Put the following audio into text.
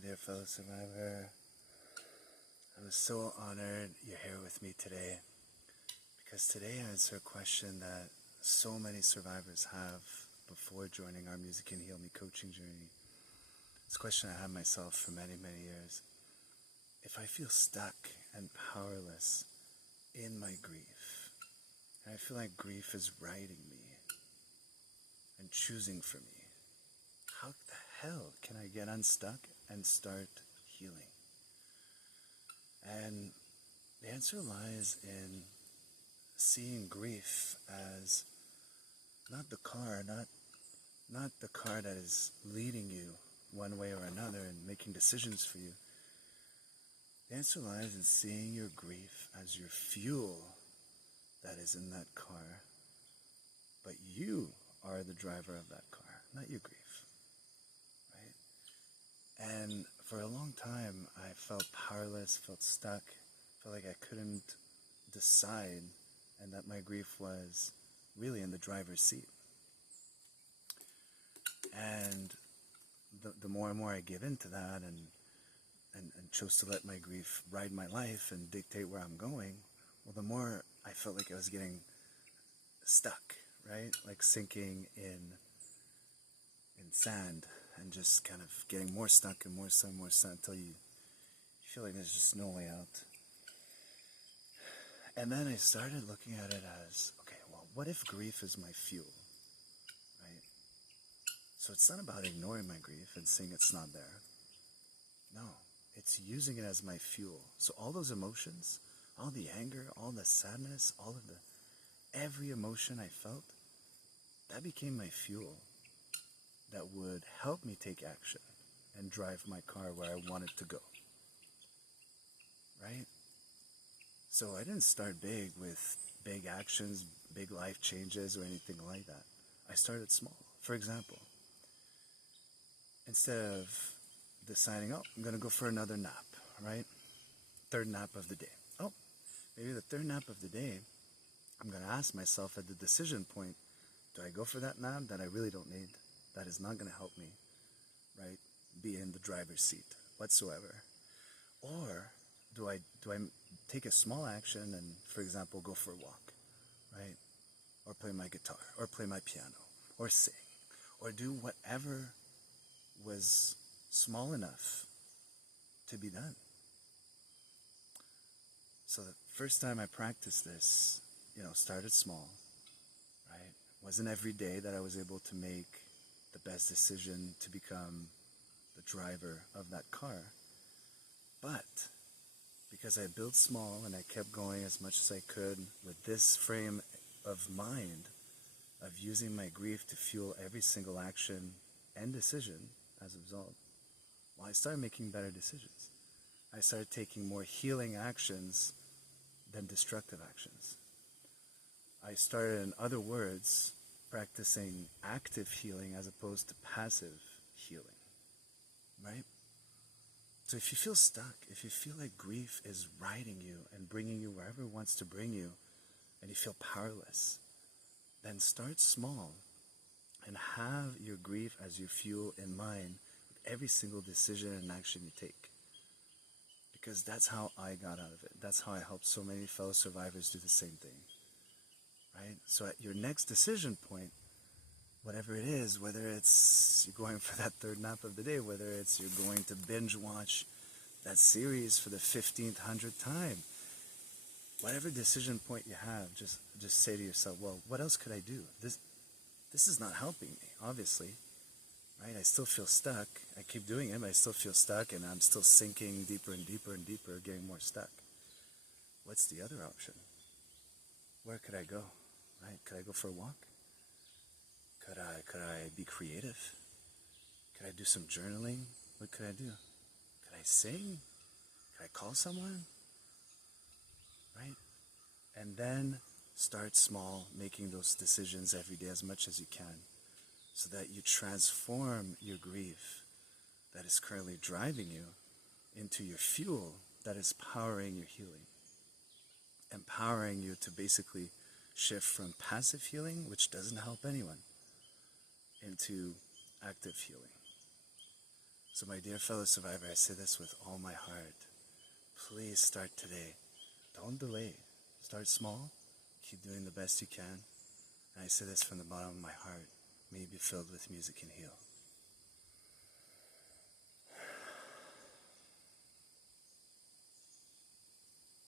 dear fellow survivor. I'm so honored you're here with me today, because today I answer a question that so many survivors have before joining our Music Can Heal Me coaching journey. It's a question I had myself for many, many years. If I feel stuck and powerless in my grief, and I feel like grief is riding me and choosing for me, how the hell can I get unstuck and start healing? And the answer lies in seeing grief as not the car that is leading you one way or another and making decisions for you. The answer lies in seeing your grief as your fuel that is in that car, but you are the driver of that car, not your grief, right? And for a long time, I felt powerless, felt stuck, felt like I couldn't decide, and that my grief was really in the driver's seat. And the more and more I give into that and chose to let my grief ride my life and dictate where I'm going, well, the more I felt like I was getting stuck, right? Like sinking in sand and just kind of getting more stuck and more stuck until you feel like there's just no way out. And then I started looking at it as, okay, well, what if grief is my fuel, right? So it's not about ignoring my grief and saying it's not there. No, it's using it as my fuel. So all those emotions, all the anger, all the sadness, every emotion I felt, that became my fuel that would help me take action and drive my car where I wanted to go, right? So I didn't start big with big actions, big life changes, or anything like that. I started small. For example, instead of deciding, oh, I'm going to go for another nap, right? Third nap of the day. Oh, maybe the third nap of the day, I'm going to ask myself at the decision point, do I go for that nap that I really don't need, that is not going to help me, right, be in the driver's seat whatsoever? Or do I take a small action and, for example, go for a walk, right? Or play my guitar, or play my piano, or sing, or do whatever was small enough to be done. So the first time I practiced this, started small, right? It wasn't every day that I was able to make the best decision to become the driver of that car. But because I built small and I kept going as much as I could with this frame of mind of using my grief to fuel every single action and decision as a result, well, I started making better decisions. I started taking more healing actions than destructive actions. I started, in other words, practicing active healing as opposed to passive healing, right? So if you feel stuck, if you feel like grief is riding you and bringing you wherever it wants to bring you, and you feel powerless, then start small and have your grief as your fuel in mind with every single decision and action you take. Because that's how I got out of it. That's how I helped so many fellow survivors do the same thing, right? So at your next decision point, whatever it is, whether it's you're going for that third nap of the day, whether it's you're going to binge watch that series for the 1,500th time, whatever decision point you have, just say to yourself, well, what else could I do? This is not helping me, obviously, right? I still feel stuck. I keep doing it, but I still feel stuck, and I'm still sinking deeper and deeper and deeper, getting more stuck. What's the other option? Where could I go, right? Could I go for a walk? Could I be creative? Could I do some journaling? What could I do? Could I sing? Could I call someone? Right? And then start small, making those decisions every day as much as you can, so that you transform your grief that is currently driving you into your fuel that is powering your healing, empowering you to basically shift from passive healing, which doesn't help anyone, into active healing. So my dear fellow survivor, I say this with all my heart. Please start today. Don't delay. Start small. Keep doing the best you can. And I say this from the bottom of my heart. May you be filled with music and heal.